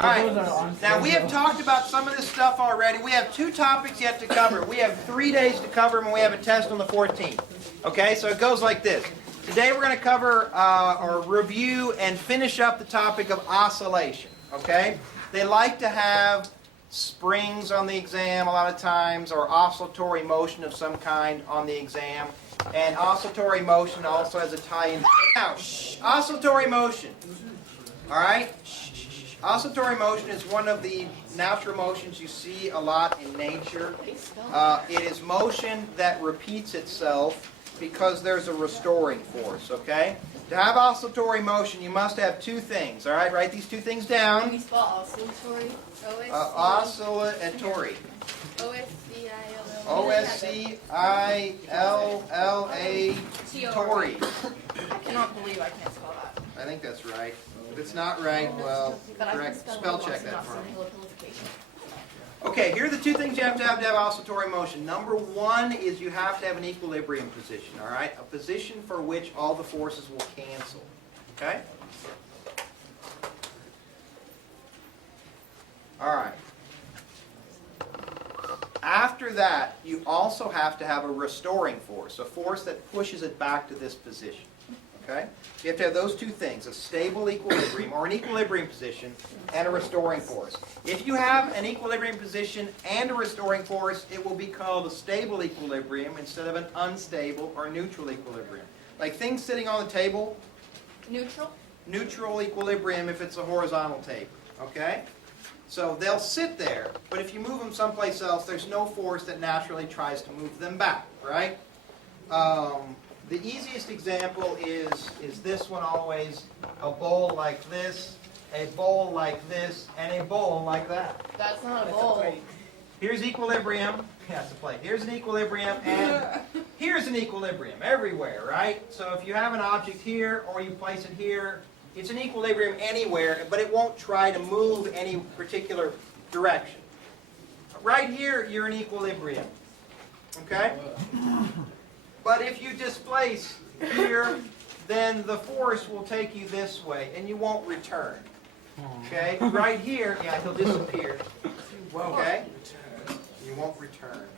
All right, now we have talked about some of this stuff already. We have 2 topics yet to cover. We have 3 days to cover them, and we have a test on the 14th. Okay, so it goes like this. Today we're going to cover or review and finish up the topic of oscillation. Okay, they like to have springs on the exam a lot of times, or oscillatory motion of some kind on the exam. And oscillatory motion also has a tie-in. Now, oscillatory motion. All right. Oscillatory motion is one of the natural motions you see a lot in nature. It is motion that repeats itself because there's a restoring force, okay? To have oscillatory motion, you must have 2 things, all right? Write these 2 things down. Can you spell oscillatory? Oscillatory. O-S-C-I-L-L-A-Tory. I cannot believe I can't spell that. I think that's right. If it's not right, well, correct. Spell check that for me. Okay, here are the 2 things you have to have oscillatory motion. Number 1 is you have to have an equilibrium position, all right? A position for which all the forces will cancel, okay? All right. After that, you also have to have a restoring force, a force that pushes it back to this position, okay? So you have to have those 2 things, a stable equilibrium or an equilibrium position and a restoring force. If you have an equilibrium position and a restoring force, it will be called a stable equilibrium instead of an unstable or neutral equilibrium. Like things sitting on the table. Neutral? Neutral equilibrium if it's a horizontal table, okay? So they'll sit there, but if you move them someplace else, there's no force that naturally tries to move them back, right? The easiest example is this one always, a bowl like this, a bowl like this, and a bowl like that. That's not a bowl. Here's equilibrium. Yeah, it's a plate. Here's an equilibrium, and here's an equilibrium everywhere, right? So if you have an object here, or you place it here, it's an equilibrium anywhere, but it won't try to move any particular direction. Right here, you're in equilibrium, okay? But if you displace here, then the force will take you this way, and you won't return. Okay? Right here, yeah, he'll disappear. Okay? You won't return.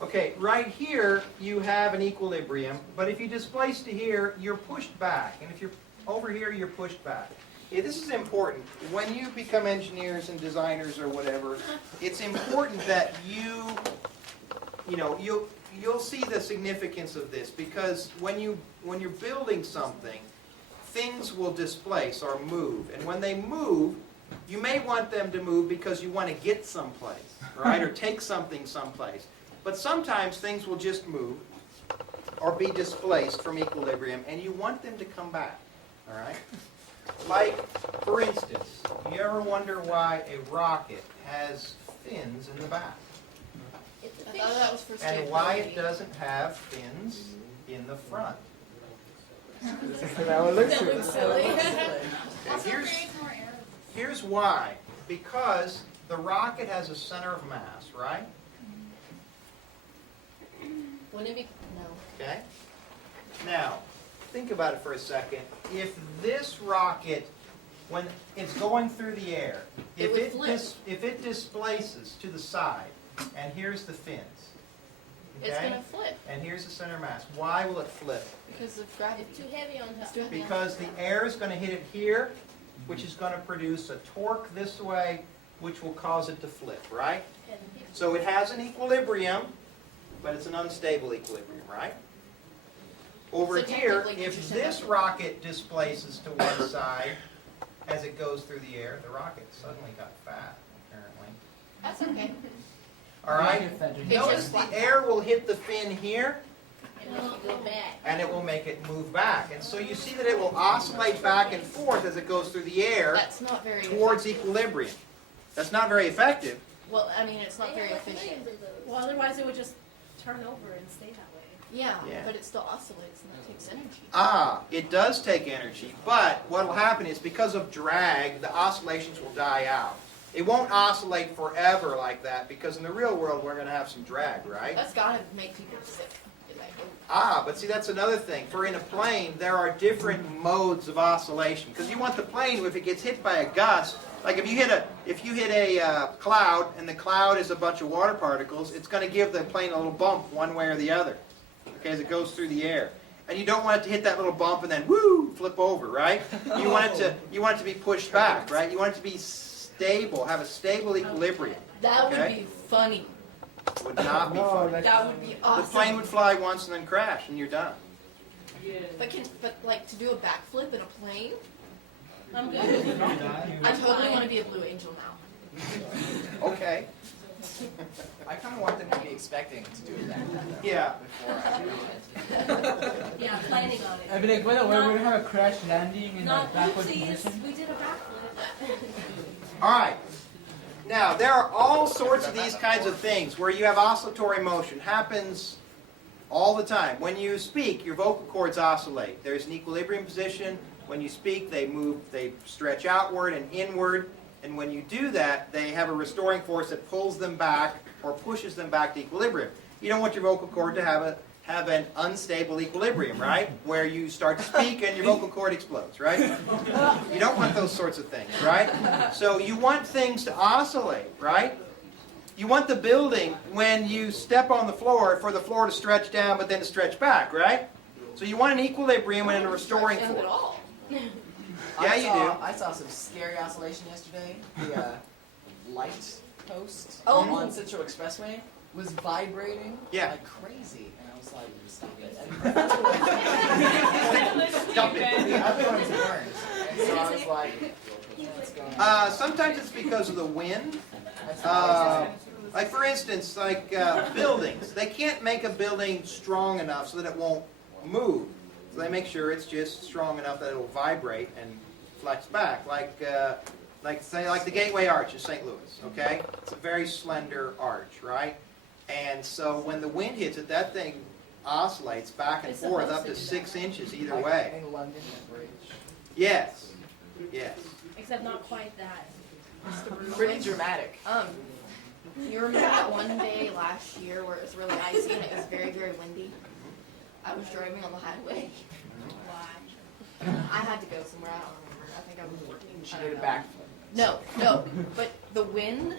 Okay, right here, you have an equilibrium, but if you displace to here, you're pushed back. And if you're over here, you're pushed back. Yeah, this is important. When you become engineers and designers or whatever, it's important that you'll see the significance of this, because when you're building something, things will displace or move, and when they move, you may want them to move because you want to get someplace, right, or take something someplace. But sometimes things will just move or be displaced from equilibrium, and you want them to come back, all right? Like, for instance, you ever wonder why a rocket has fins in the back? I thought that was for And why it doesn't have fins in the front. That looks silly. Okay, here's why. Because the rocket has a center of mass, right? Wouldn't it be? No. Okay. Now, think about it for a second. If this rocket, when it's going through the air, if it displaces to the side, and here's the fins. Okay? It's going to flip. And here's the center mass. Why will it flip? Because of gravity. It's too heavy on top. Because the air is going to hit it here, which is going to produce a torque this way, which will cause it to flip, right? So it has an equilibrium, but it's an unstable equilibrium, right? Over here, if this rocket displaces to one side as it goes through the air, the rocket suddenly got fat, apparently. That's okay. All right? Notice the air will hit the fin here, and it will make it move back. And so you see that it will oscillate back and forth as it goes through the air towards equilibrium. That's not very effective. Well, I mean, it's not very efficient. Well, otherwise it would just turn over and stay that way. Yeah, but it still oscillates and it takes energy. It does take energy, but what will happen is because of drag, the oscillations will die out. It won't oscillate forever like that, because in the real world we're going to have some drag, right? That's got to make people sick. But see, that's another thing. For in a plane, there are different modes of oscillation. Because you want the plane, if it gets hit by a gust, Like if you hit a cloud and the cloud is a bunch of water particles, it's going to give the plane a little bump one way or the other, okay, as it goes through the air. And you don't want it to hit that little bump and then woo, flip over, right? You want it to be pushed back, right? You want it to be stable, have a stable equilibrium. That would Okay. be funny. Would not be funny. That would be The awesome. plane would fly once and then crash, and you're done. But like to do a backflip in a plane, I'm good. I totally want to be a Blue Angel now. Okay. I kind of want them to be expecting to do that Yeah. before I do it. Yeah, planning on it. I'd be like, by the way, we're gonna have a crash landing in a Not backward oopsies, position. we did a backflip. All right. Now, there are all sorts of these kinds of things where you have oscillatory motion. Happens all the time. When you speak, your vocal cords oscillate. There's an equilibrium position. When you speak, they move, they stretch outward and inward. And when you do that, they have a restoring force that pulls them back or pushes them back to equilibrium. You don't want your vocal cord to have an unstable equilibrium, right? Where you start to speak and your vocal cord explodes, right? You don't want those sorts of things, right? So you want things to oscillate, right? You want the building, when you step on the floor, for the floor to stretch down but then to stretch back, right? So you want an equilibrium and a restoring End at force. all. Yeah, you do. I saw some scary oscillation yesterday. The light post Oh. on Central Expressway was vibrating Yeah. like crazy, and I was like, "Stop it!" Stop it. The other ones weren't, and so I was like, "What's going on?" Sometimes it's because of the wind. That's what I was Like for instance, like buildings. They can't make a building strong enough so that it won't move. So they make sure it's just strong enough that it will vibrate and flex back. Like the Gateway Arch in St. Louis, okay? It's a very slender arch, right? And so when the wind hits it, that thing oscillates back and It's forth supposed up to to do 6 inches either like way. in London, the bridge. Yes. Yes. Except not quite that. Pretty dramatic. You remember that one day last year where it was really icy and it was very, very windy? I was driving on the highway. Why? I had to go somewhere, I don't remember. I think I was working. She I don't did a know. backflip. No, but the wind,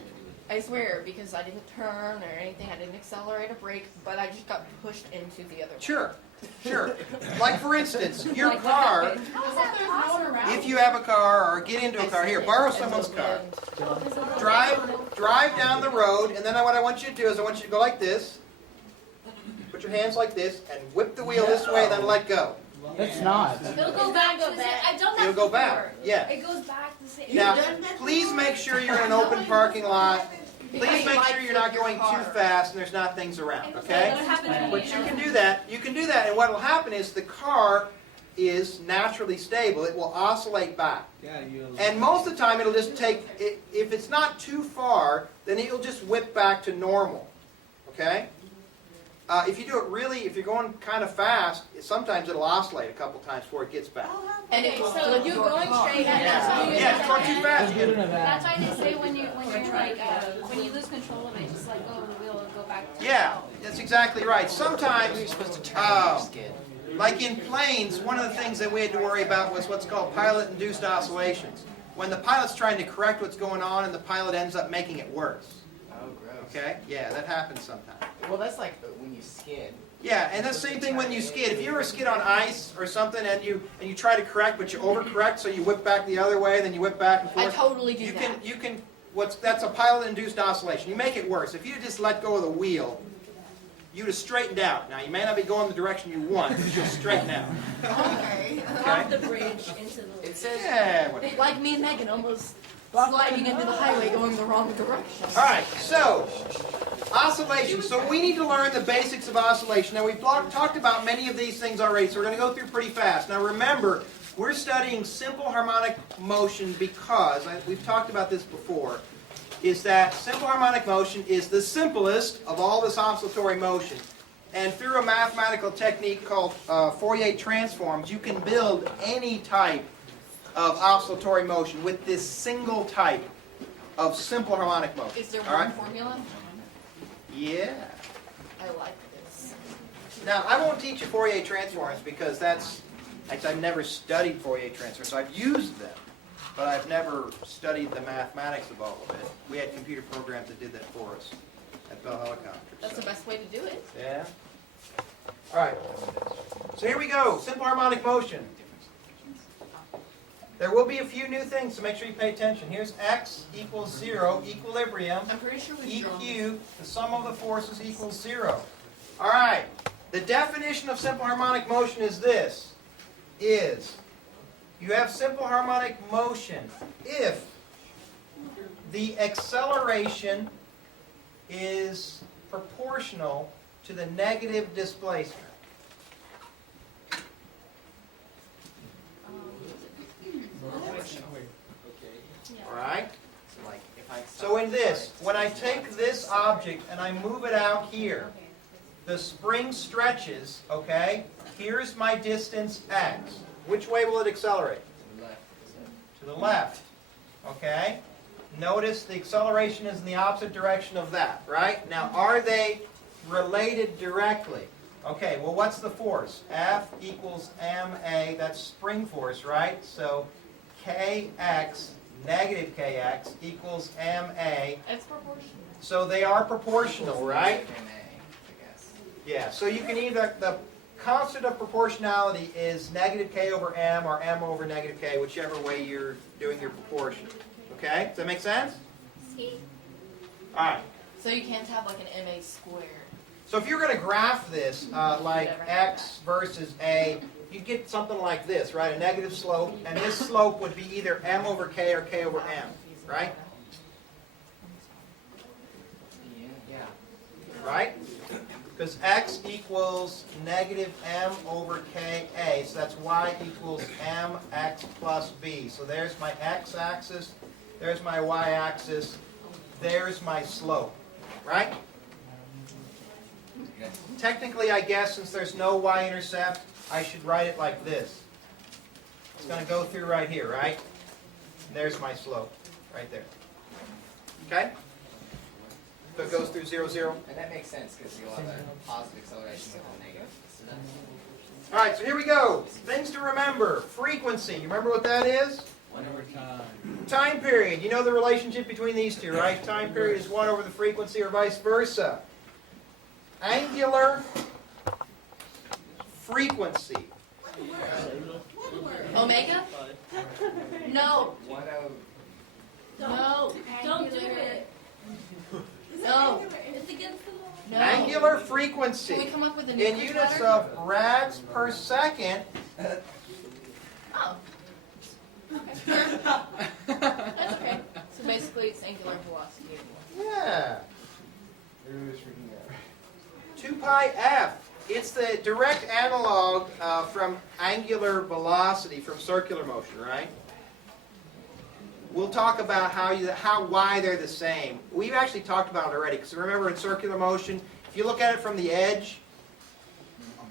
I swear, because I didn't turn or anything, I didn't accelerate or brake, but I just got pushed into the other one. Sure. Sure. Like for instance, your car, if you have a car or get into a car, here, borrow someone's car. Drive down the road, and then what I want you to do is I want you to go like this, put your hands like this, and whip the wheel this way, and then let go. It's not. It'll go back to the same. I've done that It'll go before. back. Yeah. It goes back to the same. Now, please make sure you're in an open parking lot. Please make sure you're not going too fast and there's not things around, okay? What happened to me? But you can do that. You can do that, and what will happen is the car is naturally stable. It will oscillate back. Yeah, you. And most of the time it'll just take, if it's not too far, then it'll just whip back to normal, okay? If you do it really, if you're going kind of fast, sometimes it'll oscillate a couple times before it gets back. And it will So flip you're your going car. straight Yeah, if it's going too fast. It's good in a That's van. why they say when you're like when you lose control of it, just let go of the wheel and go back to Yeah, that's exactly right. Sometimes, You're supposed to turn your skid. like in planes, one of the things that we had to worry about was what's called pilot-induced oscillations. When the pilot's trying to correct what's going on and the pilot ends up making it worse. Oh, gross. Okay? Yeah, that happens sometimes. Well, that's like when you skid. Yeah, and that's the same thing when you skid. If you ever skid on ice or something and you try to correct, but you overcorrect, so you whip back the other way, then you whip back and I forth. totally do that. You can. That's a pilot-induced oscillation. You make it worse. If you just let go of the wheel, you'd have straightened out. Now you may not be going the direction you want, but you'll straighten out. Okay. Off the bridge into the. It says. Yeah. Whatever. Like me and Megan almost sliding into the highway going the wrong direction. All right. So oscillation. So we need to learn the basics of oscillation. Now we've talked about many of these things already, so we're going to go through pretty fast. Now remember, we're studying simple harmonic motion because we've talked about this before. Is that simple harmonic motion is the simplest of all this oscillatory motion. And through a mathematical technique called Fourier transforms, you can build any type of oscillatory motion with this single type of simple harmonic motion. Is there All one right? formula? Yeah. I like this. Now, I won't teach you Fourier transforms because I've never studied Fourier transforms. I've used them. but I've never studied the mathematics of all of it. We had computer programs that did that for us at Bell Helicopters. That's so. the best way to do it. Yeah. All right. So here we go. Simple harmonic motion. There will be a few new things, so make sure you pay attention. Here's x equals 0, equilibrium. I'm pretty sure we drawn EQ, the sum of the forces equals 0. All right. The definition of simple harmonic motion is this. You have simple harmonic motion if the acceleration is proportional to the negative displacement. All right? So in this, when I take this object and I move it out here, the spring stretches, okay? Here's my distance x. Which way will it accelerate? To the left. Okay? Notice the acceleration is in the opposite direction of that, right? Now, are they related directly? Okay, well, what's the force? F equals ma, that's spring force, right? So kx, negative kx, equals ma. It's proportional. So they are proportional, right? Yeah, so you can either, the constant of proportionality is negative k over m or m over negative k, whichever way you're doing your proportion. Okay? Does that make sense? All right. So you can't have like an MA squared. So if you're going to graph this, like x versus a, you'd get something like this, right? A negative slope, and this slope would be either m over k or k over m, right? Yeah. Right? Because x equals negative m over ka, so that's y equals mx plus b. So there's my x-axis, there's my y-axis, there's my slope, right? Technically, I guess, since there's no y-intercept, I should write it like this. It's going to go through right here, right? And there's my slope, right there. Okay? So it goes through 0, 0. And that makes sense because you'll have a positive acceleration with a negative. All right, so here we go. Things to remember. Frequency. You remember what that is? 1 over time. Time period. You know the relationship between these two, right? Time period is 1 over the frequency or vice versa. Angular frequency. Omega? No. 1 over. No. Don't do it. No. It's against the law. No. Angular Can we frequency. come up with a new In units of rads per second. Oh. Okay. That's okay. So basically it's angular velocity. Yeah. Everybody's freaking out. 2 pi f. It's the direct analog from angular velocity from circular motion, right? We'll talk about why they're the same. We've actually talked about it already, because remember in circular motion, if you look at it from the edge,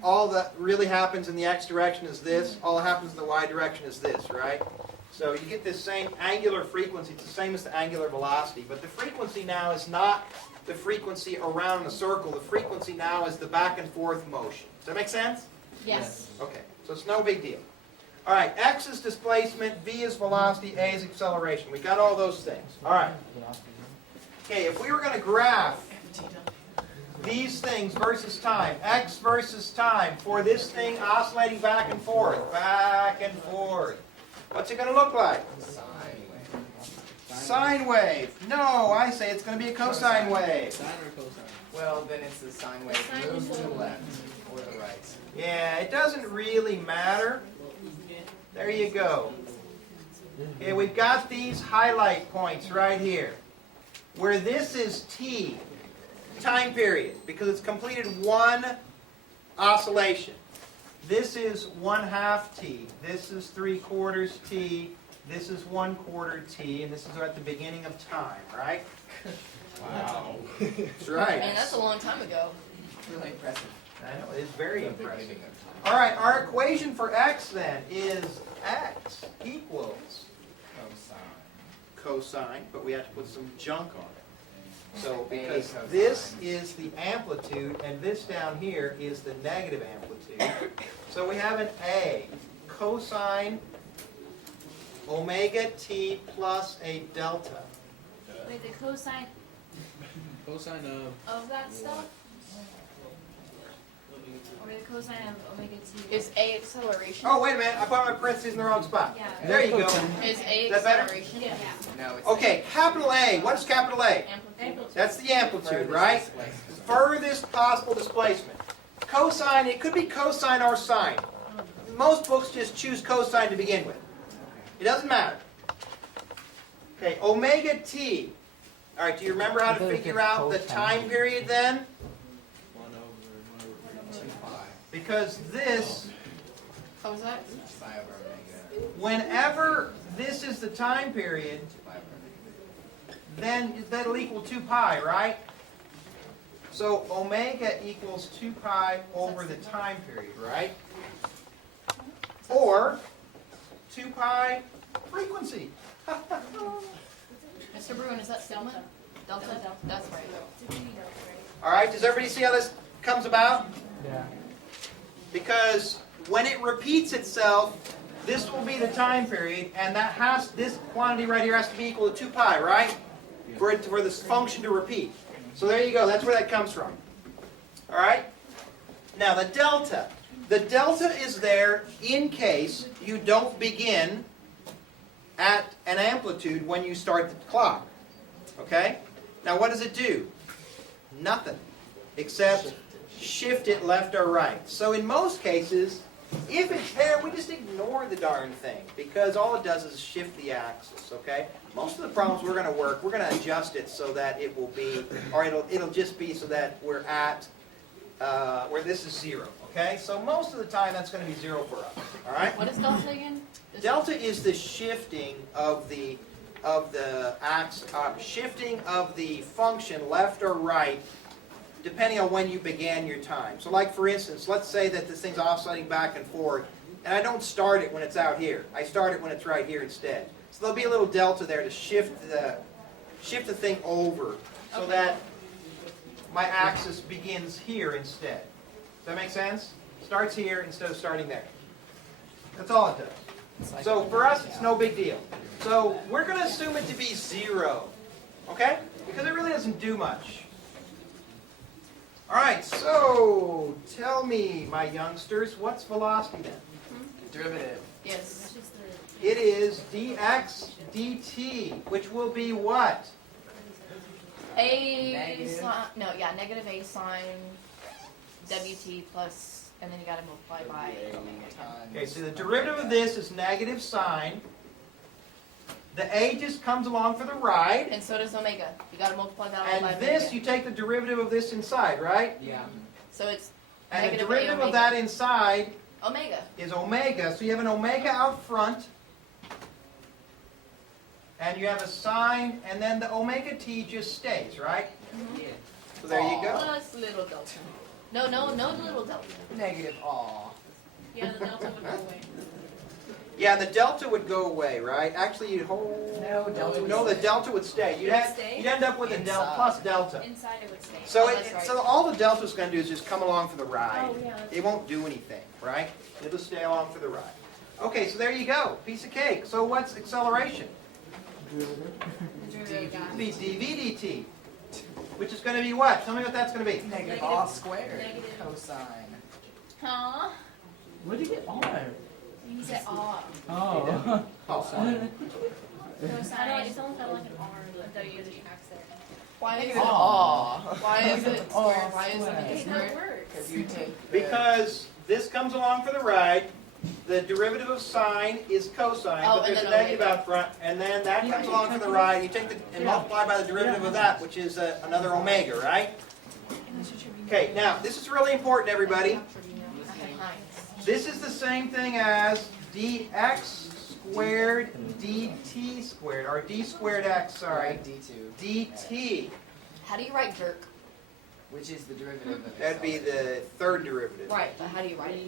all that really happens in the x direction is this, all that happens in the y direction is this, right? So you get this same angular frequency, it's the same as the angular velocity, but the frequency now is not the frequency around the circle, the frequency now is the back and forth motion. Does that make sense? Yes. Okay, so it's no big deal. All right, x is displacement, v is velocity, a is acceleration. We got all those things. All right. Okay, if we were going to graph these things versus time, x versus time, for this thing oscillating back and forth, what's it going to look like? Sine wave. No, I say it's going to be a cosine wave. Sine or cosine? Well, then it's the sine wave sine moved is to the a- left or the right. Yeah, it doesn't really matter. There you go. Okay, we've got these highlight points right here. Where this is t, time period, because it's completed one oscillation. This is 1/2 t. This is 3/4 t. This is 1/4 t. And this is at the beginning of time, right? Wow. That's right. Man, that's a long time ago. Really impressive. I know, it's very impressive. Living of time. All right, our equation for x then is x equals cosine, but we have to put some junk on it. So because this is the amplitude and this down here is the negative amplitude, so we have an a. Cosine omega t plus a delta. Wait, the cosine Cosine of that stuff? Or the cosine of omega t? Is A acceleration? Oh, wait a minute, I put my parentheses in the wrong spot. Yeah. There you go. Is A Is that better? acceleration? Yeah. No, it's Okay, capital A. What is capital A? Amplitude. That's the amplitude, furthest right? displacement. Furthest possible displacement. Cosine, it could be cosine or sine. Most books just choose cosine to begin with. It doesn't matter. Okay, omega t. All right, do you remember how to figure out the time period then? 1/2 2 pi. Because this, What was that? Pi over omega. whenever this is the time period, 2 pi over omega. then that'll equal 2 pi, right? So omega equals 2 pi over the time period, right? Or 2 pi frequency. Mr. Bruin, is that Stillman? Delta? That's right. All right, does everybody see how this comes about? Yeah. Because when it repeats itself, this will be the time period, and this quantity right here has to be equal to 2 pi, right? For this function to repeat. So there you go, that's where that comes from. All right? Now the delta. The delta is there in case you don't begin at an amplitude when you start the clock. Okay? Now what does it do? Nothing. Except shift it left or right. So in most cases, if it's there, we just ignore the darn thing because all it does is shift the axis, okay? Most of the problems we're going to work, we're going to adjust it so that it will be, or it'll just be so that we're at, where this is 0, okay? So most of the time that's going to be 0 for us, all right? What is delta again? Delta is the shifting of the shifting of the function left or right depending on when you began your time. So like for instance, let's say that this thing's oscillating back and forth, and I don't start it when it's out here. I start it when it's right here instead. So there'll be a little delta there to shift the thing over so that my axis begins here instead. Does that make sense? Starts here instead of starting there. That's all it does. So for us, it's no big deal. So we're going to assume it to be 0, okay? Because it really doesn't do much. All right, so tell me, my youngsters, what's velocity then? Derivative. Yes. It is dx dt, which will be what? A Negative. sine, no, yeah, negative A sine WT plus, and then you gotta multiply by omega. Okay, so the derivative of this is negative sine. The A just comes along for the ride. And so does omega. You gotta multiply that all by And omega. this, you take the derivative of this inside, right? Yeah. So it's And the negative derivative A of that inside omega. is omega. So you have an omega out front. And you have a sine, and then the omega t just stays, right? So there you go. Plus little delta. No little delta. Negative. Aw. Yeah, the delta would go away. Yeah, the delta would go away, right? Actually, you'd hold... No, delta would No, the stay. delta would stay. You'd end up with a delta Inside. plus delta. Inside it would stay. So, Oh, that's right. so all the delta's going to do is just come along for the ride. Oh, yeah. It won't do anything, right? It'll stay along for the ride. Okay, so there you go. Piece of cake. So what's acceleration? The derivative It'll be dv dt, which is going to be what? Tell me what that's going to be. Negative aw squared. Negative. Cosine. Huh? Where did you get R? You said aw. Oh. Cosine. I know, Cosine it sounds kind of like an R. of W to the accent. Why is it Aw. Why is it Oh, squared? Why is squared. omega It's how it squared? works. Because you take the, Because this comes along for the ride. The derivative of sine is cosine, Oh, but and there's a then negative omega. out front, and then that comes along for the ride. You take the and multiply by the derivative of that, which is another omega, right? Okay, now this is really important, everybody. This is the same thing as dx squared dt squared, or d squared x, sorry, D2. dt. How do you write jerk? Which is the derivative of That'd be the third derivative. Right, but how do you write it?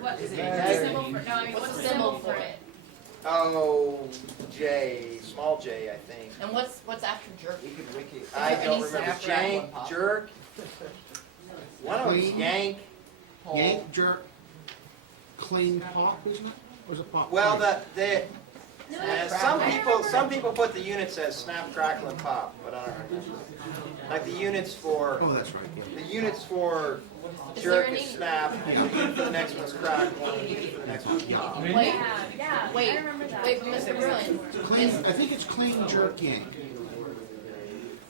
What Is is it the negative? symbol for? No, I mean, What's what's the symbol for it? Oh, J, small j, I think. And what's after jerk? You could wiki. I Is there don't any remember. snap rack, Jank, one pop? jerk. One of them's Clean. yank. Hole. Yank, jerk, clean pop, isn't it? Was it pop? Well, No, some people put the units as snap, crackle, and pop, but I don't remember. Like the units for Oh, that's right. Yeah. the units for Is jerk there is any- snap, the unit for the next one is crackle, and the unit for the next one is pop. Wait, yeah, wait, I remember that. wait, Mr. Bruin. Clean, I think it's clean jerk yank.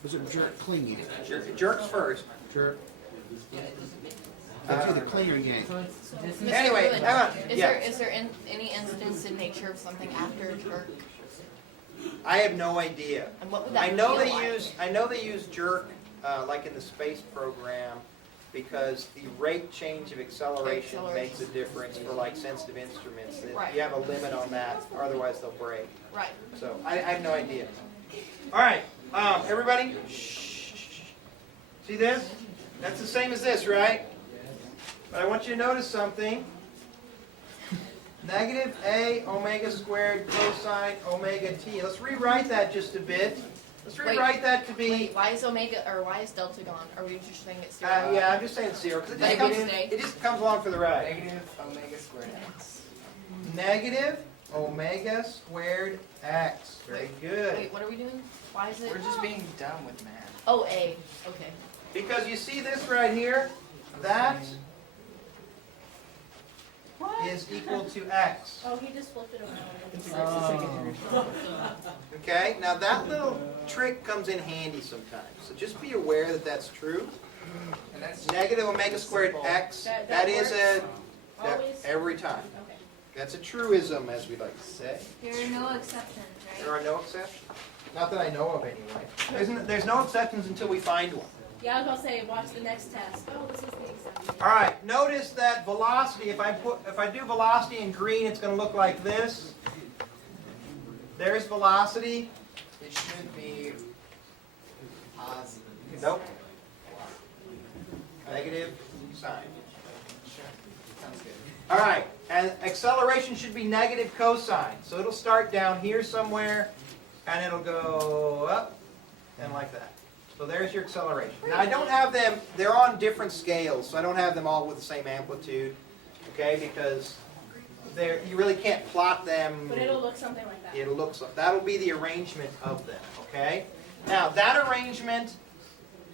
Was it jerk clean yank? Jerks first. Jerk. That's either clean or yank. Mr. Anyway, Bruin, hang on. Yeah. Is there any instance in nature of something after jerk? I have no idea. And what would that I know feel they like? use jerk like in the space program because the rate change of acceleration makes a difference for like sensitive instruments. Right. You have a limit on that, or otherwise they'll break. Right. So I have no idea. All right, everybody. Shh. See this? That's the same as this, right? But I want you to notice something. Negative A omega squared cosine omega t. Let's rewrite that just a bit. Let's rewrite that to be. Wait, why is omega or why is delta gone? Are we just saying it's zero? Yeah, I'm just saying zero because Negative. it just comes along for the ride. Negative omega squared x. Negative omega squared x. Very good. Wait, what are we doing? Why is it? We're just being dumb with math. Oh, A. Okay. Because you see this right here, that is equal to x. Oh, he just flipped it around. Okay, now that little trick comes in handy sometimes. So just be aware that that's true. And that's Negative omega squared x, that is a, that Always? every time. Okay. That's a truism, as we like to say. There are no exceptions, There right? are no exceptions. Not that I know of anyway. There's no exceptions until we find one. Yeah, I was gonna say, watch the next test. Oh, this is the example. All right, notice that velocity, if I do velocity in green, it's going to look like this. There's velocity. it should be positive. Nope. Negative sign. Sure. Sounds good. All right, and acceleration should be negative cosine. So it'll start down here somewhere, and it'll go up, and like that. So there's your acceleration. Now I don't have them, they're on different scales, so I don't have them all with the same amplitude, okay, because you really can't plot them. But it'll look something like that. It'll look, that'll be the arrangement of them, okay? Now that arrangement,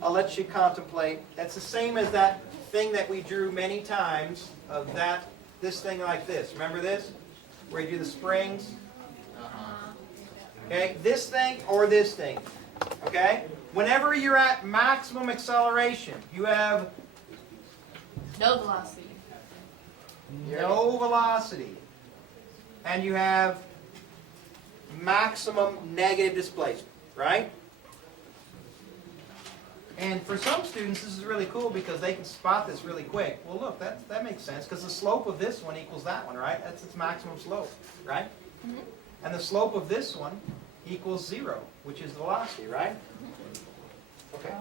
I'll let you contemplate. That's the same as that thing that we drew many times of this thing like this. Remember this? Where you do the springs? Okay, this thing or this thing, okay? Whenever you're at maximum acceleration, you have No velocity. no velocity, and you have maximum negative displacement, right? And for some students, this is really cool because they can spot this really quick. Well, look, that makes sense because the slope of this one equals that one, right? That's its maximum slope, right? Mhm. And the slope of this one equals 0, which is velocity, right? Okay.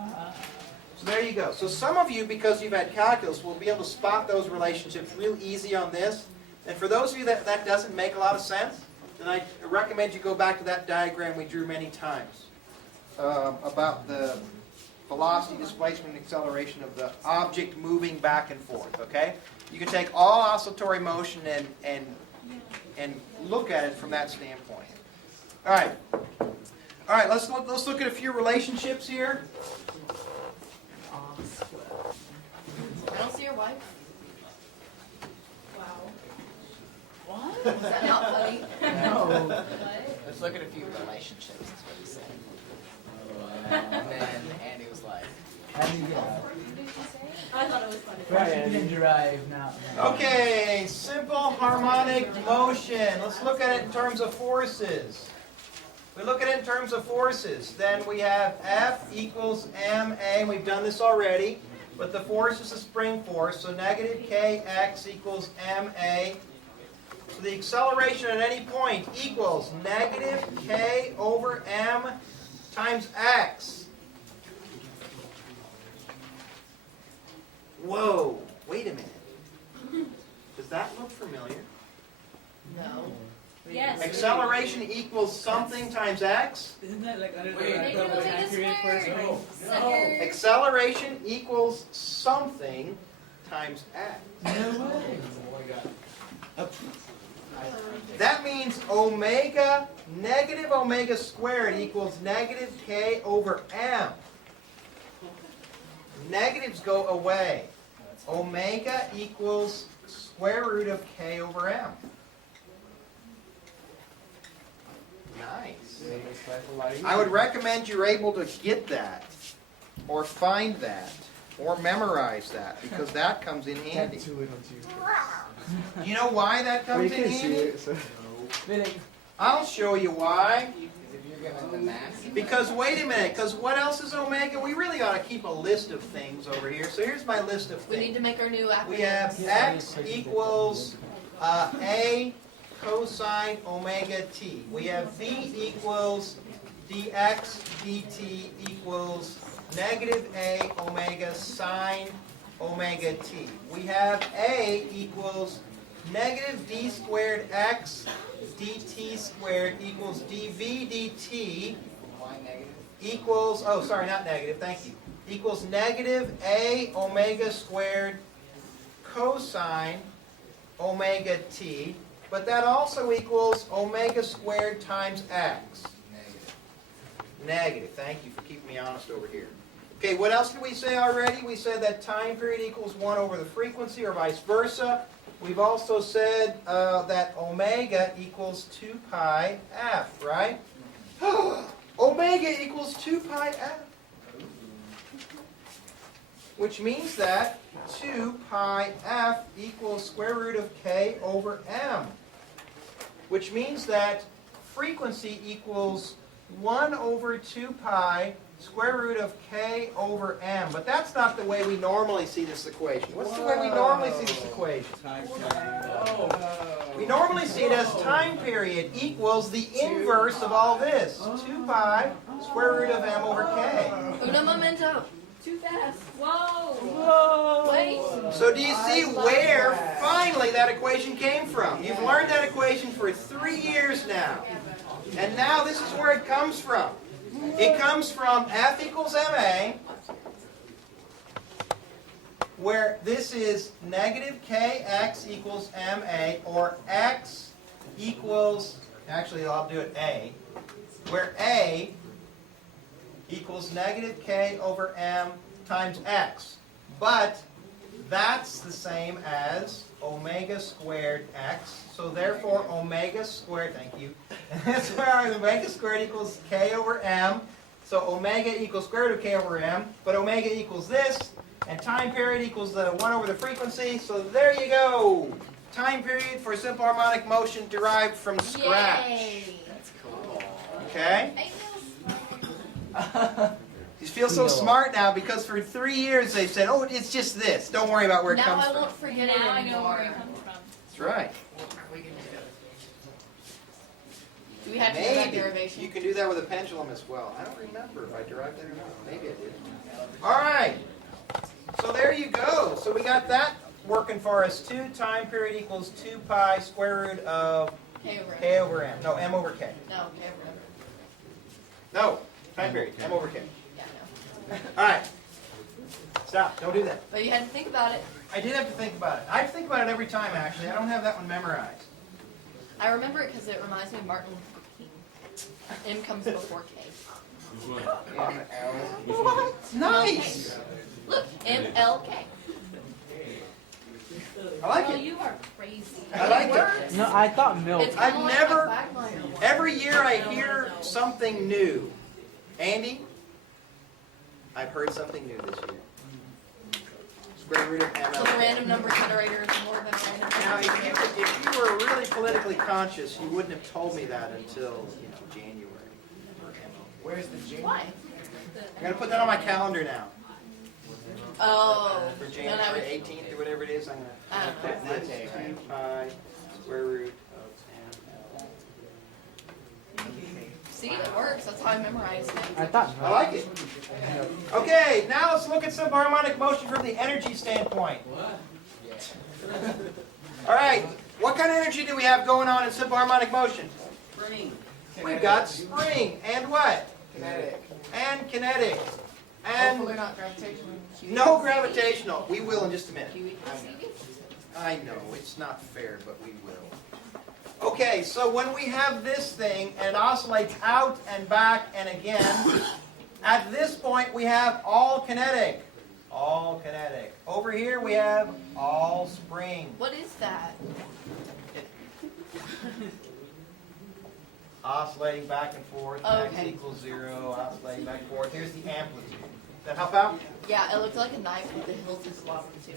So there you go. So some of you, because you've had calculus, will be able to spot those relationships real easy on this. And for those of you that doesn't make a lot of sense, then I recommend you go back to that diagram we drew many times about the velocity, displacement, and acceleration of the object moving back and forth, okay? You can take all oscillatory motion and look at it from that standpoint. All right. All right, let's look at a few relationships here. I don't see your wife. Wow. What? Was that not funny? No. What? Let's look at a few relationships, is what he said. And then Andy was like, How do you get out? What did you say? I thought it was funny. Fraction and derive now. Okay, simple harmonic motion. Let's look at it in terms of forces. We look at it in terms of forces. Then we have F equals ma, and we've done this already. But the force is a spring force, so negative kx equals ma. So the acceleration at any point equals negative k over m times x. Whoa, wait a minute. Does that look familiar? No. Yes. Acceleration equals something times x. Isn't that like under Negative omega squared. Sucker. Acceleration equals something times x. No way. That means omega, negative omega squared equals negative k over m. Negatives go away. Omega equals square root of k over m. Nice. I would recommend you're able to get that, or find that, or memorize that, because that comes in handy. You know why that comes in handy? I'll show you why. If you're given the mass. Because wait a minute, because what else is omega? We really ought to keep a list of things over here. So here's my list of We need things. to make our new acronym. We have x equals a cosine omega t. We have v equals dx dt equals negative a omega sine omega t. We have a equals negative d squared x dt squared equals dv dt Why negative? equals, oh sorry, not negative, thank you, equals negative a omega squared cosine omega t, but that also equals omega squared times x. Negative. Negative, thank you for keeping me honest over here. Okay, what else did we say already? We said that time period equals 1 over the frequency, or vice versa. We've also said that omega equals 2 pi f, right? Omega equals 2 pi f. Which means that 2 pi f equals square root of k over m. Which means that frequency equals 1 over 2 pi square root of k over m. But that's not the way we normally see this equation. What's the way we normally see this equation? We normally see it as time period equals the inverse of all this. 2 pi square root of m over k. Una momento. Too fast. Whoa. Wait. So do you see where finally that equation came from? You've learned that equation for 3 years now. And now this is where it comes from. It comes from F equals MA, where this is negative KX equals MA, or X equals, actually I'll do it A, where A equals negative K over M times X. But that's the same as omega squared X. So therefore omega squared, thank you, that's where omega squared equals K over M. So omega equals square root of K over M. But omega equals this, and time period equals the 1 over the frequency. So there you go. Time period for simple harmonic motion derived from scratch. Yay. That's cool. Okay? I know. You feel so smart now because for 3 years they've said, oh, it's just this. Don't worry about where it Now comes I from. won't forget it Now I know anymore. where it comes from. That's right. Do we have to do that Maybe. derivation? You can do that with a pendulum as well. I don't remember if I derived that or not. Maybe I did. All right. So there you go. So we got that working for us too. Time period equals 2 pi square root of K over M. K over M. No, M over K. No, K over M. No. Time period. M over K. Yeah, no. All right. Stop. Don't do that. But you had to think about it. I did have to think about it. I have to think about it every time, actually. I don't have that one memorized. I remember it because it reminds me of Martin Luther King. M comes before K. What? Nice. Look, MLK. I like Oh, it. you are crazy. I like it. No, I thought milk. It's kind I've of like never- a Quagmire one. Every year I hear something new. Andy, I've heard something new this year. Square root of So the ML. random number generator is more than a random Now, number if you were really politically conscious, you wouldn't have told me that until, January. Where's the junior? Why? I'm going to put that on my calendar now. Oh, For then I January would. 18th or whatever it is, I'm I going to don't put this 2 pi square root of See, it works. That's how I memorized it. I thought ML. I milk. like it. Okay, now let's look at simple harmonic motion from the energy standpoint. All right, what kind of energy do we have going on in simple harmonic motion? We've got spring and what? Kinetic. And kinetic. Hopefully And not gravitational. no gravitational. We will in just a minute. QE plus CB. I know, it's not fair, but we will. Okay, so when we have this thing and it oscillates out and back and again, at this point we have all kinetic. All kinetic. Over here we have all spring. What is that? Oscillating back and forth, Okay. x equals 0, oscillating back and forth. Here's the amplitude. Does that help out? Yeah, it looked like a knife with the hilt at the bottom too.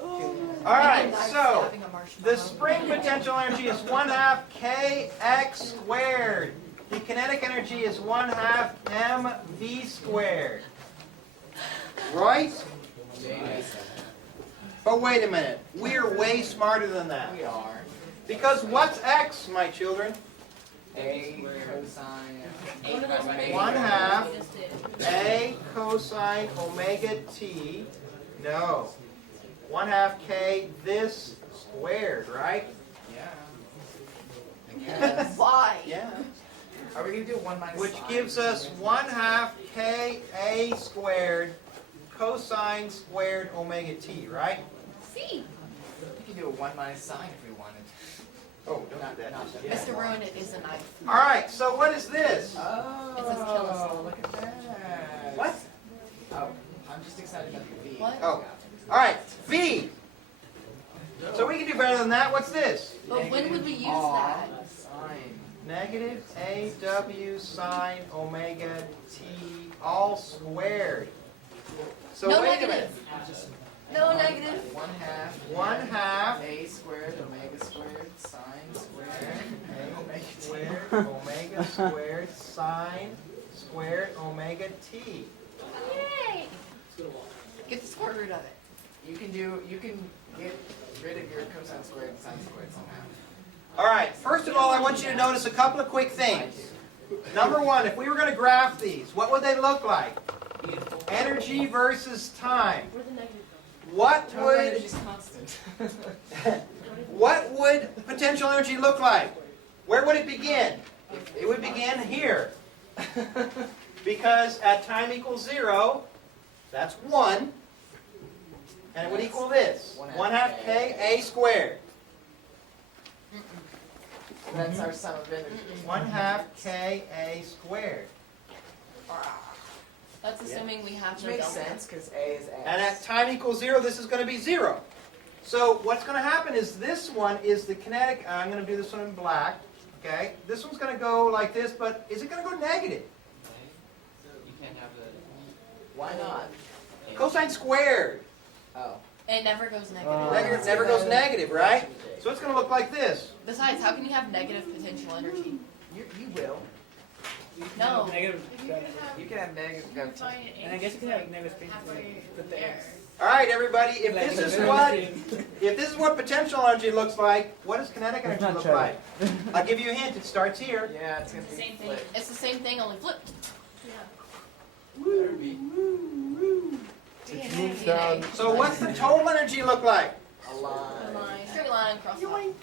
All right, And a knife so stabbing a marshmallow. the spring potential energy is 1/2 kx squared. The kinetic energy is 1/2 mv squared. Right? But wait a minute. We're way smarter than that. We are. Because what's x, my children? A cosine. One of those big 1/2 we just did. a cosine omega t. No. 1/2 k this squared, right? Yeah. I guess. Why? Yeah. Are we gonna do 1 minus Which sine? gives us 1/2 k a squared cosine squared omega t, right? See? We can do a 1 minus sine if we wanted. Oh, don't Not do that. that. Yeah. Mr. Ruin, it is a knife. All right, so what is this? Oh, It says kill us. look at that. What? Oh, I'm just excited about the V. What? Oh, all right, v. So we can do better than that. What's this? But when would we use R that? Sine. Negative AW sine omega t all squared. So No wait a negative. minute. No negative. 1/2 1/2 A squared omega squared sine squared A squared omega squared sine squared omega t. Yay! Get the square root of it. You can get rid of your cosine squared and sine squared somehow. All right, first of all, I want you to notice a couple of quick things. Number one, if we were going to graph these, what would they look like? Energy versus time. Where's the negative What Total would energy is constant. what would potential energy look like? Where would it begin? It would begin here. Because at time equals 0, that's 1. And it would equal this. 1/2 k a squared. That's our sum of energy. 1/2 k a squared. That's assuming we have Which no makes delta. sense because A is X. And at time equals 0, this is going to be 0. So what's going to happen is this one is the kinetic. I'm going to do this one in black. Okay? This one's going to go like this, but is it going to go negative? Why not? Cosine squared. Oh. It never goes negative. Negative never goes negative, right? So it's going to look like this. Besides, how can you have negative potential energy? You will. No. Negative You can have negative gravity. and I guess you can have negative spin. Put the X. All right, everybody. If this is what potential energy looks like, what does kinetic energy not look true. like? I'll give you a hint. It starts here. Yeah, it's gonna be Same thing. flipped. It's the same thing, only flipped. DNA. So what's the total energy look like? A line. Straight line across the line.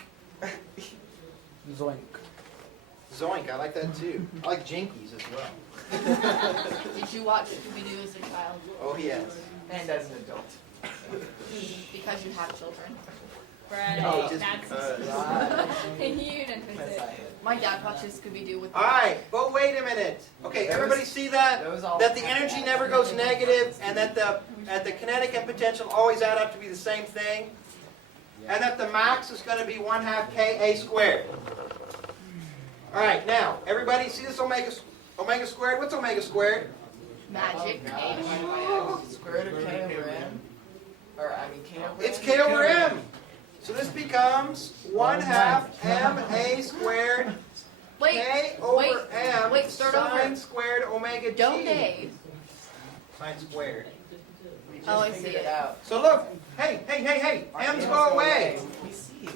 Zoink. Zoink. I like that too. I like Jinkies as well. Did you watch Scooby-Doo as a child? Oh yes. And as an adult. Because you have children. Brad, No, that's just because. You didn't fix it. My dad watches Scooby-Doo with me. All right, but wait a minute. Okay, everybody see that? Those all That the energy never goes negative, and that the kinetic and potential always add up to be the same thing, and that the max is going to be 1/2 k a squared. All right, now everybody see this omega squared? What's omega squared? Magic. Square root of K over M. Or, I mean, K over It's M. k over m. So this becomes 1/2 m a squared Wait, k over wait, m wait, start sine over. squared omega t. Don't they? Sine squared. We just Oh, I figured see it. out. So look, hey, Our m's M's go away. We see.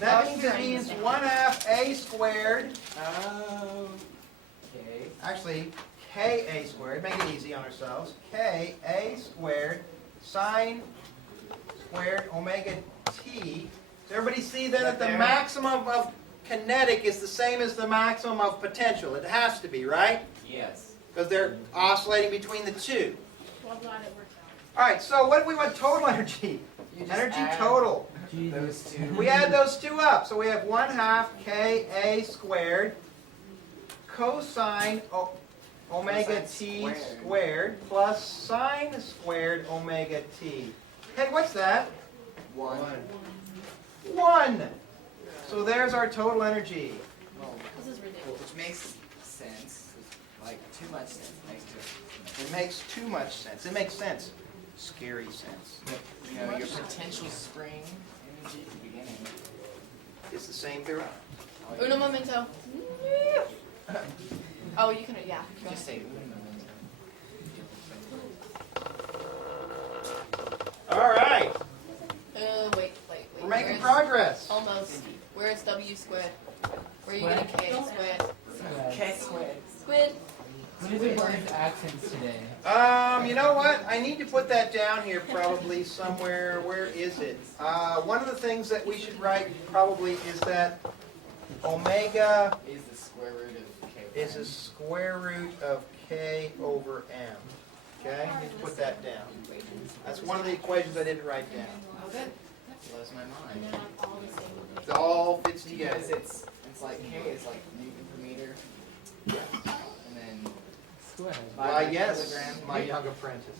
That means it means 1/2 a squared, Oh. Okay. actually k a squared, make it easy on ourselves, k a squared sine squared omega t. Does everybody see then that the There. maximum of kinetic is the same as the maximum of potential? It has to be, right? Yes. Because they're oscillating between the two. Well, I'm glad it worked out. All right, so what do we want total energy? You just Energy add- total. those two. We add those two up, so we have 1/2 Ka squared cosine omega t squared plus sine squared omega t. Hey, what's that? 1. 1. So there's our total energy. Well, This is ridiculous. which makes sense. Like, too much sense. Makes too much It makes too much sense. It makes sense. Scary sense. You know, your potential spring energy at the beginning. It's the same throughout. Uno momento. Oh, you can, yeah. Go Just ahead. say uno momento. All right. Wait. We're making Where's- progress. Almost. Where's W squared? Where are you getting K squared? K squared. Squid. What is it with accents today? You know what? I need to put that down here probably somewhere. Where is it? One of the things that we should write probably is that omega Is the square root of K. is a square root of K over M. Okay? I need to put that down. That's one of the equations I didn't write down. Oh, good. Blows my And mind. then all the same. It all fits together. Because it's like K is like Newton per meter. And then Square. Why, by yes, kilogram. my young apprentice.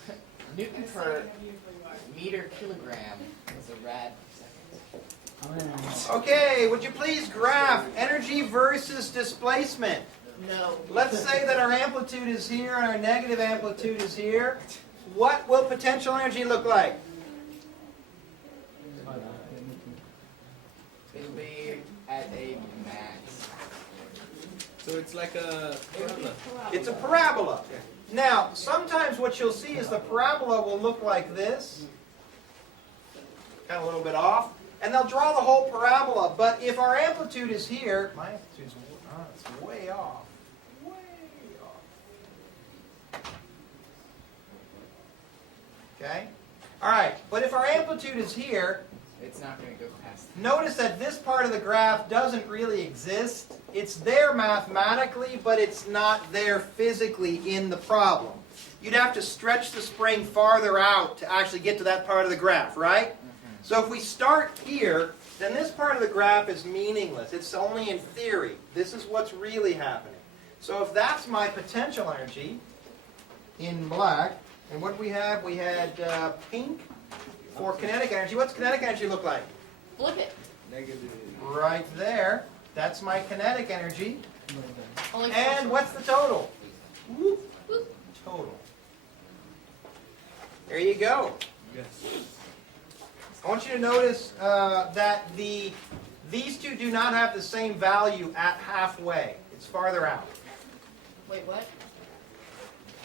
Newton per meter kilogram is a rad per second. Okay, would you please graph energy versus displacement? No. Let's say that our amplitude is here and our negative amplitude is here. What will potential energy look like? It'll be at a max. So it's like a parabola. It's a parabola. Now, sometimes what you'll see is the parabola will look like this, kind of a little bit off, and they'll draw the whole parabola. But if our amplitude is here, my amplitude's it's way off. Way off. Okay? All right, but if our amplitude is here, It's not going to go past. notice that this part of the graph doesn't really exist. It's there mathematically, but it's not there physically in the problem. You'd have to stretch the spring farther out to actually get to that part of the graph, right? So if we start here, then this part of the graph is meaningless. It's only in theory. This is what's really happening. So if that's my potential energy in black, and what we have? We had pink for kinetic energy. What's kinetic energy look like? Flip it. Negative. Right there. That's my kinetic energy. Only And what's the total? Whoop. Total. There you go. Yes. I want you to notice that these two do not have the same value at halfway. It's farther out. Wait, what?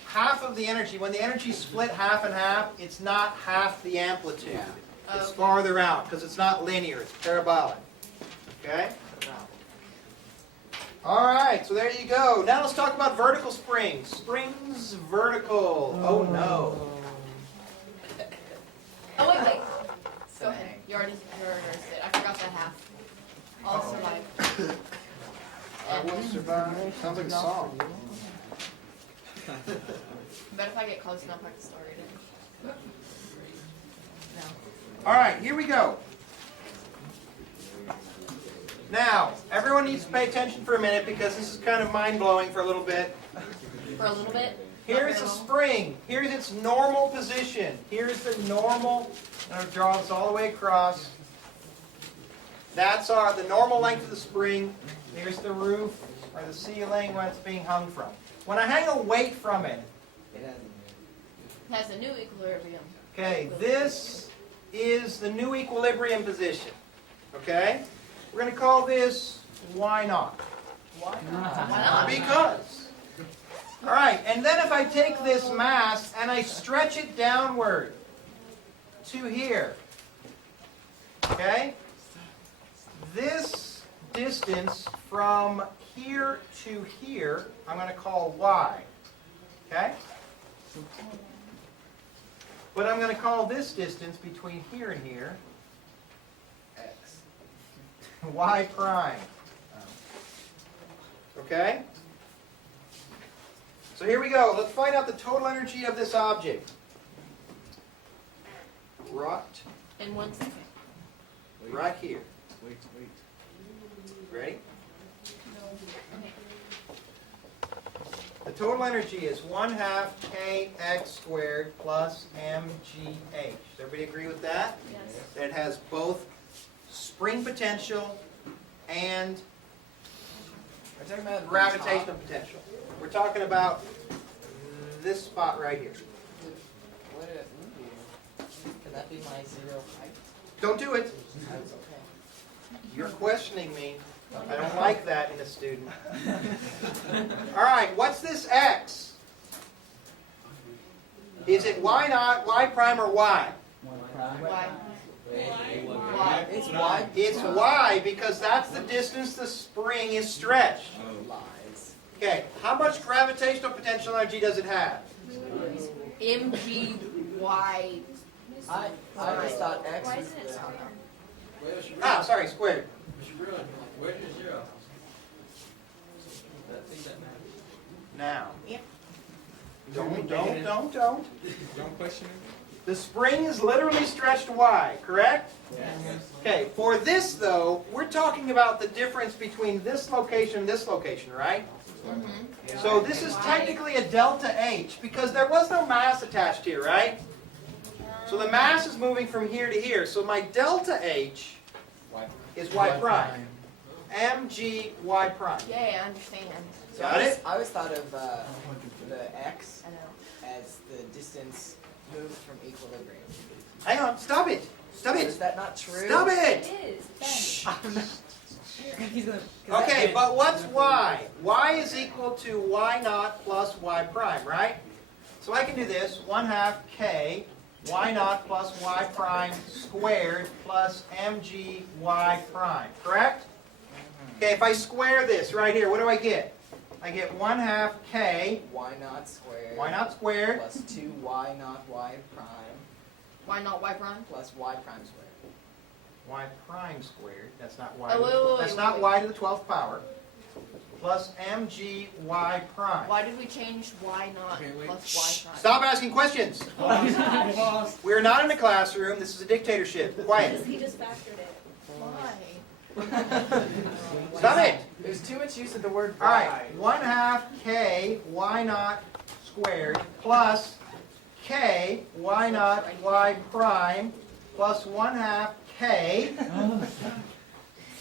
Half of the energy, when the energy split half and half, it's not half the amplitude. Yeah. It's Okay. farther out because it's not linear, it's parabolic. Okay? All right, so there you go. Now let's talk about vertical springs. Springs vertical. Oh no. Oh, wait. Go So ahead. You already nursed it. I forgot that half. I'll survive. I will survive. Sounds like a song. Bet if I get close enough, I can start it. No. All right, here we go. Now, everyone needs to pay attention for a minute because this is kind of mind-blowing for a little bit. For a little bit. Here's Not a very long. spring. Here's its normal position. Here's the normal. I'm going to draw this all the way across. That's the normal length of the spring. Here's the roof or the ceiling when it's being hung from. When I hang a weight from it, It has It has a new equilibrium. okay, this is the new equilibrium position. Okay? We're going to call this Y naught. Why not? Because. All right, and then if I take this mass and I stretch it downward to here, okay? This distance from here to here, I'm going to call Y, okay? But I'm going to call this distance between here and here X. Y prime. Okay? So here we go. Let's find out the total energy of this object. Rot. In 1 second. right here. Wait. Ready? The total energy is 1/2 kx squared plus mgh. Does everybody agree with that? Yes. That it has both spring potential and We're talking about the gravitational top. potential. We're talking about this spot right here. What can that be my zero height? Don't do it. That's okay. You're questioning me. I don't like that in a student. All right, what's this x? Is it y naught, y prime, or y? Why? It's y. It's y because that's the distance the spring is stretched. Lies. Okay, how much gravitational potential energy does it have? MGY. I just thought x Why was isn't it the... square? Ah, sorry, squared. Where is 0? Now. Yep. Don't. Don't question it. The spring is literally stretched y, correct? Yes. Okay, for this though, we're talking about the difference between this location and this location, right? So this is technically a delta H because there was no mass attached here, right? So the mass is moving from here to here. So my delta H is y prime. Mg y prime. Yeah, I understand. So Got it? I always thought of the x I know. as the distance moved from equilibrium. Hang on, stop it. Stop Is it. that not true? Stop It it. is. Ben. Okay, but what's y? Y is equal to y naught plus y prime, right? So I can do this, 1/2 k y naught plus y prime squared plus mg y prime, correct? Okay, if I square this right here, what do I get? I get 1/2 k Y naught squared. y naught squared Plus 2 y naught y prime Why not Y prime? plus y prime squared. y prime squared, that's not y, Oh, wait, that's wait, not wait. y to the 12th power, plus mg y prime. Why did we change Y not Okay, wait. plus Y prime? Stop asking questions. We are not in a classroom. This is a dictatorship. Quiet. He just factored it. Why? Stop it. There's too much use of the word All right. 1/2 k y naught squared plus k y naught y prime plus 1/2 k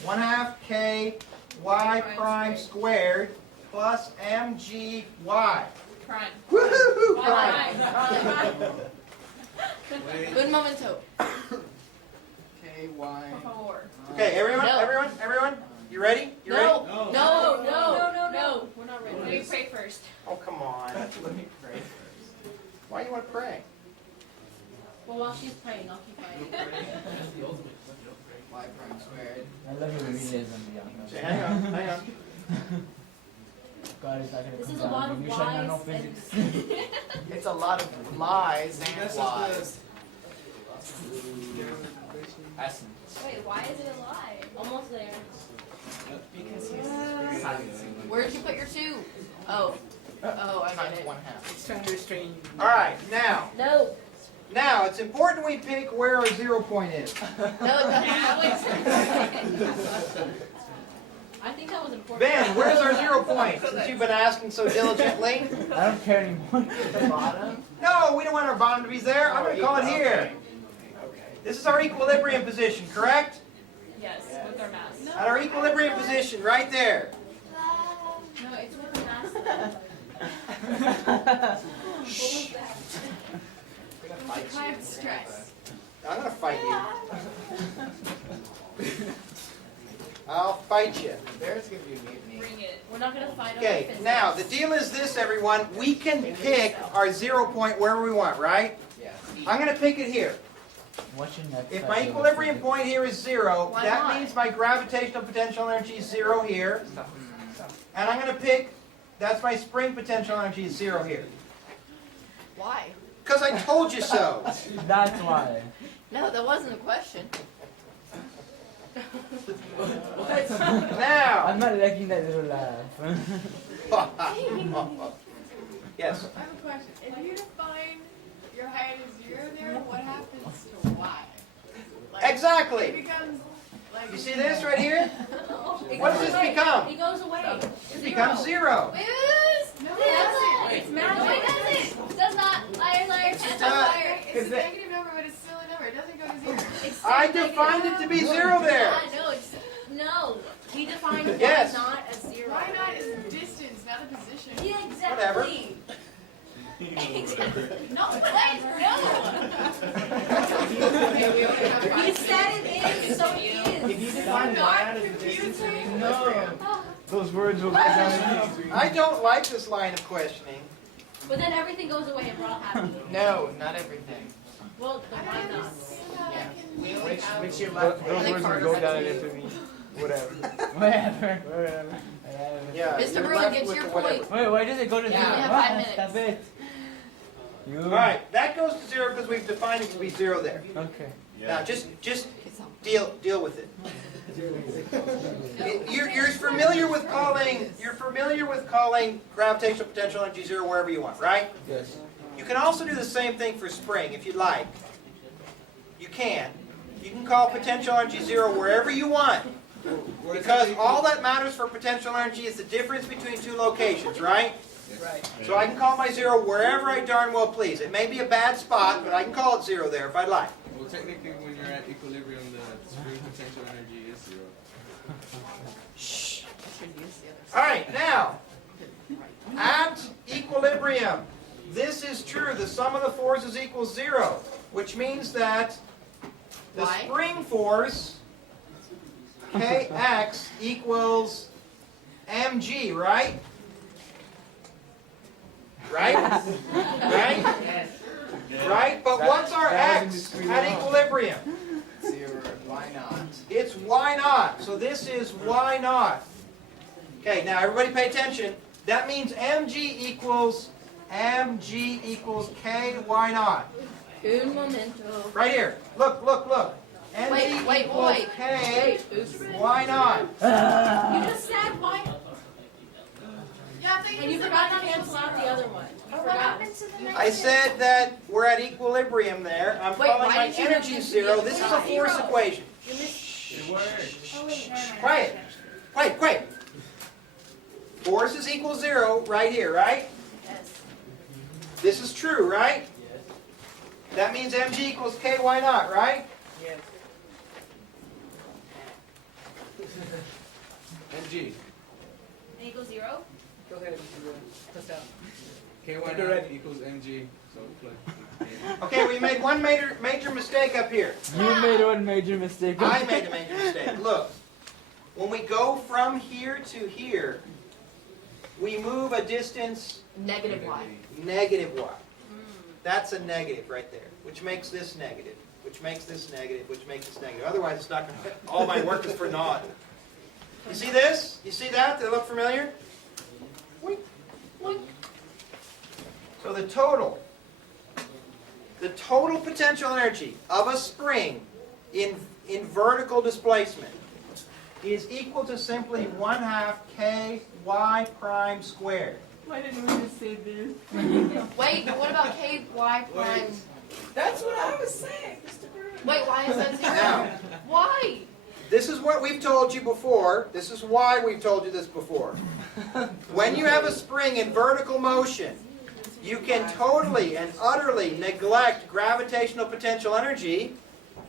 1/2 k y prime squared plus mg y. Prime. Woohoo! Prime. Un momento. k y. Por favor. Okay, everyone, No. everyone, you ready? You ready? No, No. no, No, no. We're not Let ready. me pray first. Oh, come on. Let me pray. Why do you want to pray? Well, while she's praying, I'll keep praying. Y prime squared. I love your realism, Okay, Bianca. hang on. God is not gonna This come is a down. lot of You shall not know lies physics. It's a lot of lies and This is lies. Essence. Wait, why is it a lie? Almost there. Because he's silencing. Where'd you put your 2? Oh. Oh, I Times get it. 1/2. All right, now No. it's important we pick where our 0 point is. No, it doesn't. I think that was important. Ben, where's our 0 point? Since you've been asking so diligently. I don't care anymore. The bottom? No, we don't want our bottom to be there. I'm going to call it here. Okay. This is our equilibrium position, correct? Yes, with our mass. At our equilibrium position, right there. No, it's with the mass. Shh. We're gonna fight you. Kind of We're stress. I'm going to fight you. I'll fight you. There's gonna be a mutiny. Bring it. We're not gonna fight over Okay, physics. now the deal is this, everyone. We can pick our 0 point wherever we want, right? Yeah. I'm going to pick it here. What's your next If step my to equilibrium physics? point here is 0, Why that not? means my gravitational potential energy is 0 here. And I'm going to pick, that's my spring potential energy is 0 here. Why? Because I told you so. That's why. No, that wasn't a question. Now. I'm not liking that little laugh. Yes. I have a question. If you define your height as 0 there, what happens to y? Like, Exactly. It becomes Like, You see this right here? What does this become? It goes away. It becomes 0. Wait, No, it it doesn't. It's No, magic. it doesn't. It does not. Liar, liar, pants on not. fire. It's a negative number, but it's still a number. It doesn't go to 0. It's I negative. defined it to be 0 there. No, it's No, we defined Yes. why not as 0. Why not is the distance, not the position. Yeah, exactly. Whatever. no. Wait, no. He said it is, so it If is. you define Not y as a distance in confusing. equilibrium, Oh, those words will go down in I don't like this line of questioning. But then everything goes away and we're all happy. No, not everything. Well, then I why don't not? understand how Yeah. that can Which, be. which you Those left. words will Carter go said down to in you. infamy. Whatever. Whatever. Yeah, Mr. you're Bruin left gets with your the whatever. point. Wait, why does it go to Yeah, zero? we have What? 5 minutes. Stop it. You. All right, that goes to 0 because we've defined it to be 0 there. Okay. Now, just deal with it. You're familiar with calling gravitational potential energy 0 wherever you want, right? Yes. You can also do the same thing for spring if you'd like. You can. You can call potential energy 0 wherever you want. Because all that matters for potential energy is the difference between two locations, right? Right. So I can call my 0 wherever I darn well please. It may be a bad spot, but I can call it 0 there if I'd like. Well, technically, when you're at equilibrium, the spring potential energy is 0. Shh. All right, now, at equilibrium, this is true. The sum of the forces equals 0, which means that the Why? spring force, Kx, equals mg, right? Right? Right? Right? But what's our x at equilibrium? 0. Why not? It's y naught. So this is y naught. Okay, now everybody pay attention. That means mg equals k y naught. Un momento. Right here. Look, look, look. mg Wait, equals wait. k Oops. y naught. You just said why, Yeah, I think and you it's forgot to about cancel out the other one. You What forgot. happened to the I negative? said that we're at equilibrium there. I'm Wait, calling why my did you energy mention 0. the This is a other force side? equation. It works. Oh, wait, no, no. Quiet. Quiet, quiet. Forces equal 0 right here, right? Yes. This is true, right? That means mg equals ky naught, right? Yes. mg. And equals 0? Go ahead. Press down. Ky naught equals mg. So plug. Okay, we made one major mistake up here. You made one major mistake. I made a major mistake. Look, when we go from here to here, we move a distance Negative y. negative y. That's a negative right there, which makes this negative, which makes this negative, which makes this negative. Otherwise, it's not going to. All my work is for naught. You see this? You see that? Does it look familiar? Wink, wink. So the total potential energy of a spring in vertical displacement is equal to simply 1/2 ky prime squared. Why didn't we just say this? Wait, but what about ky prime? That's what I was saying, Mr. Bruin. Wait, why is that 0? Now, Why? this is what we've told you before. This is why we've told you this before. When you have a spring in vertical motion, you can totally and utterly neglect gravitational potential energy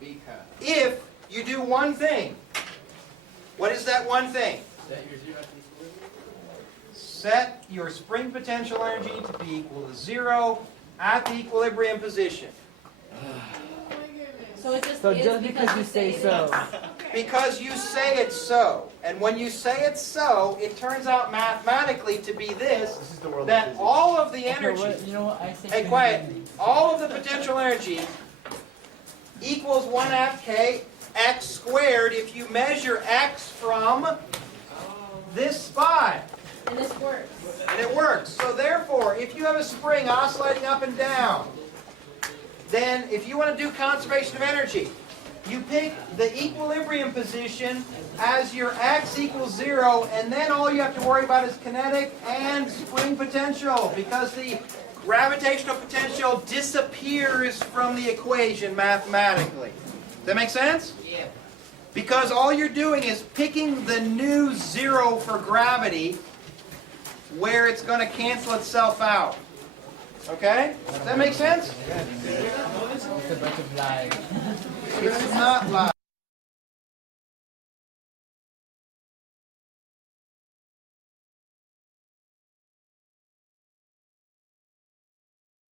Because. if you do one thing. What is that one thing? Set your 0 at equilibrium. Set your spring potential energy to be equal to 0 at the equilibrium position. So it just So is just because you say so. Because you say it's so. And when you say it's so, it turns out mathematically to be this, that all of the energy, You know what? I say. hey quiet, all of the potential energy equals 1/2 k x squared if you measure x from this spot. and this works. And it works. So therefore, if you have a spring oscillating up and down, then if you want to do conservation of energy, you pick the equilibrium position as your x equals 0, and then all you have to worry about is kinetic and spring potential, because the gravitational potential disappears from the equation mathematically. Does that make sense? Yeah. Because all you're doing is picking the new zero for gravity where it's going to cancel itself out. Okay? Does that make sense? It's a butterfly. It's not live.